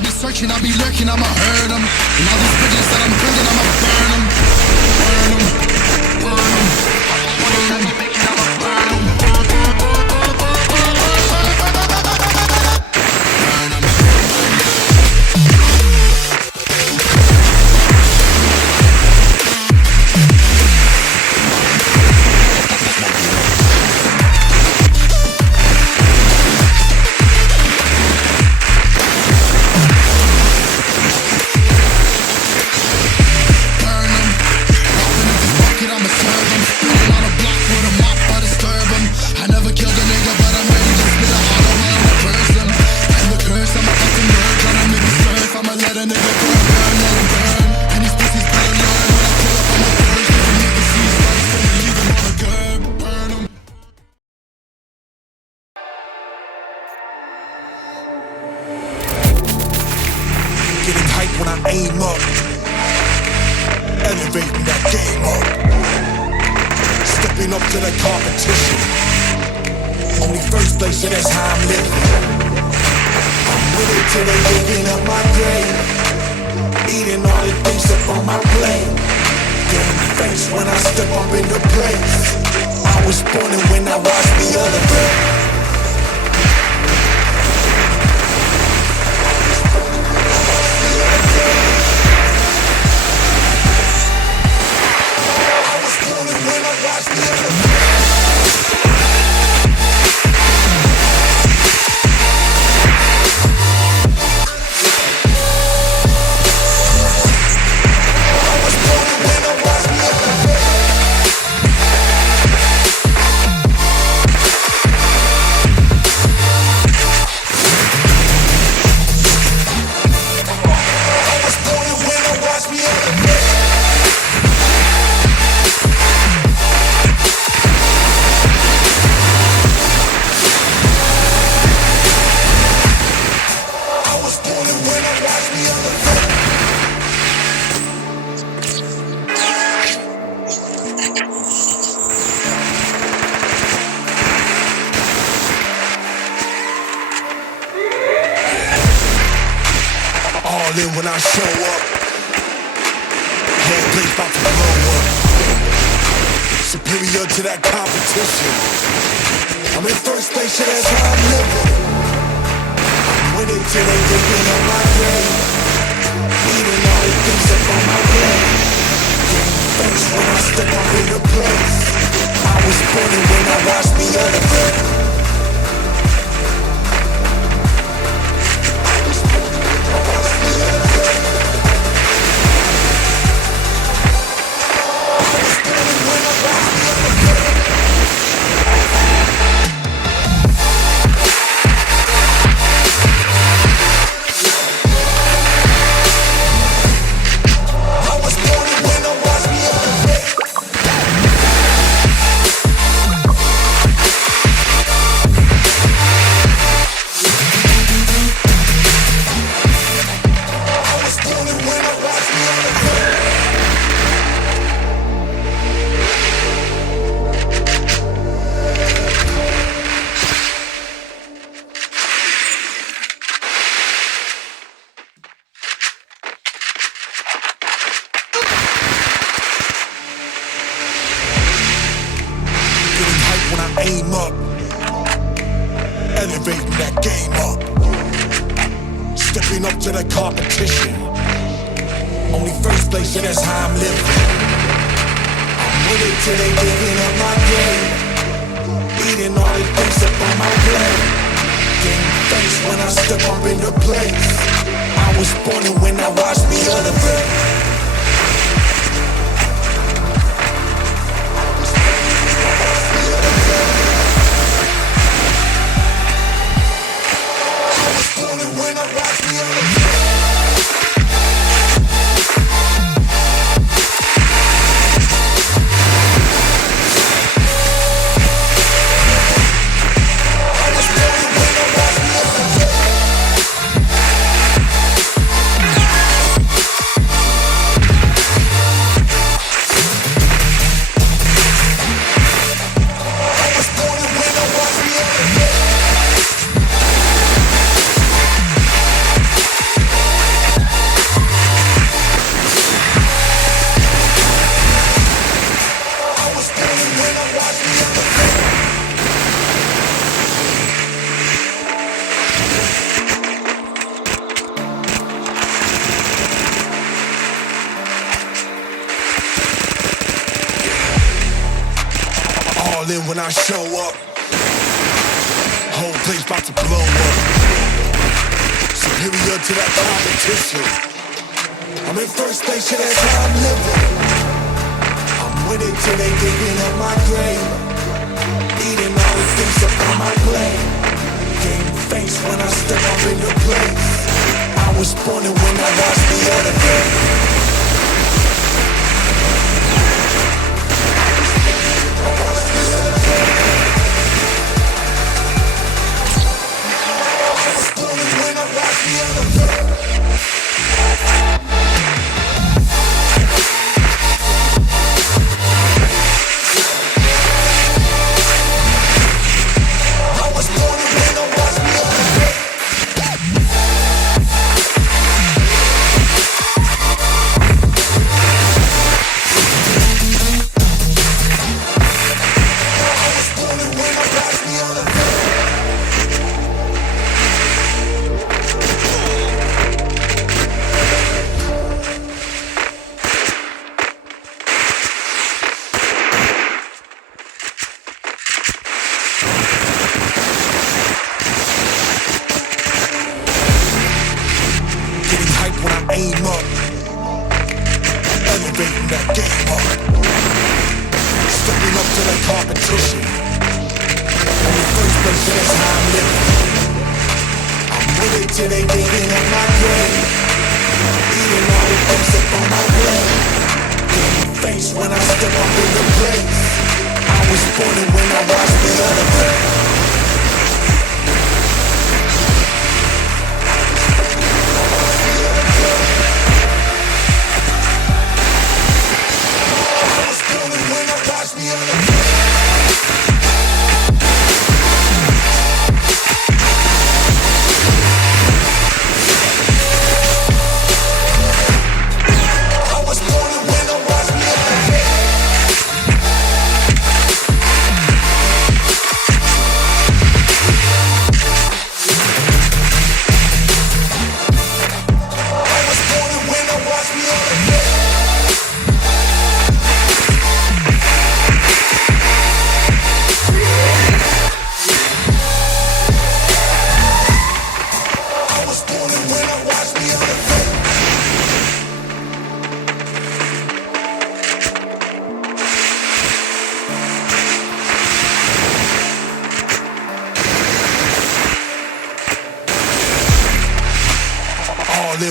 I be searching, I be lurking, I'ma hurt them. And all these bridges that I'm building, I'ma burn them. Burn them, burn them. All the money I be making, I'ma burn them. When I aim up, elevating that game up, stepping up to the competition. Only first place, and that's how I'm living. I'm with it till they digging up my grave, eating all the things up on my plate. Getting face when I step up in the place. I was born and when I watched the elevate. When I show up, whole place about to blow up. Superior to that competition. I'm in first place, so that's how I'm living. I'm winning till they digging on my grave, eating all the things up on my plate. Getting face when I step up in the place. I was born and when I watched me elevate. Aim up, elevating that game up, stepping up to the competition. Only first place, and that's how I'm living. I'm with it till they digging up my grave, eating all the things up on my plate. Getting face when I step up in the place. I was born and when I watched me elevate. when I show up. Whole place about to blow up. Superior to that competition. I'm in first place, yeah, that's how I'm living. I'm with it till they digging up my grave. Eating all the things up on my plate. Game face when I step up in the place. I was born and when I watched the other day. Aim up, elevating that game up, stepping up to the competition. On the first place, that's how I'm living. I'm with it till they digging up my grave. Eating all the things up on my plate. Getting face when I step up in the place. I was born and when I watched the other day.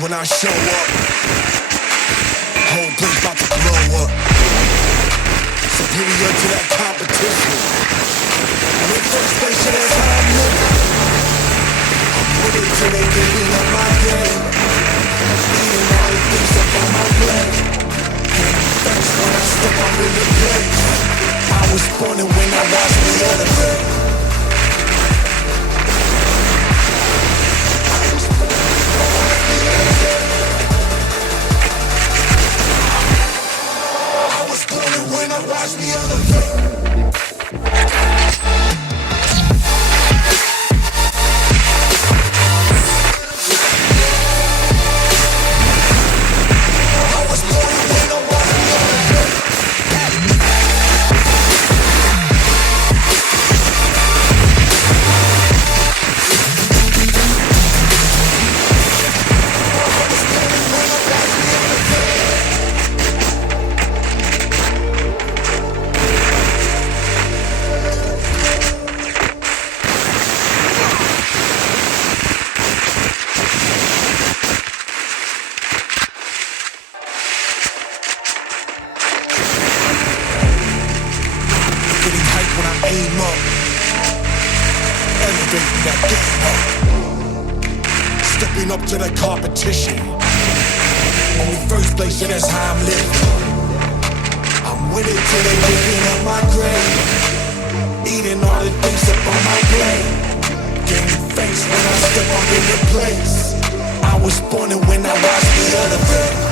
When I show up, whole place about to blow up. Superior to that competition. I'm in first place, yeah, that's how I'm living. I'm with it till they digging up my game. Eating all the things up on my plate. Getting face when I step up in the place. I was born and when I watched the other day. Watch me on the aim up, elevating that game up, stepping up to the competition. Only first place, yeah, that's how I'm living. I'm with it till they digging up my grave, eating all the things up on my plate. Getting face when I step up in the place. I was born and when I watched the other day.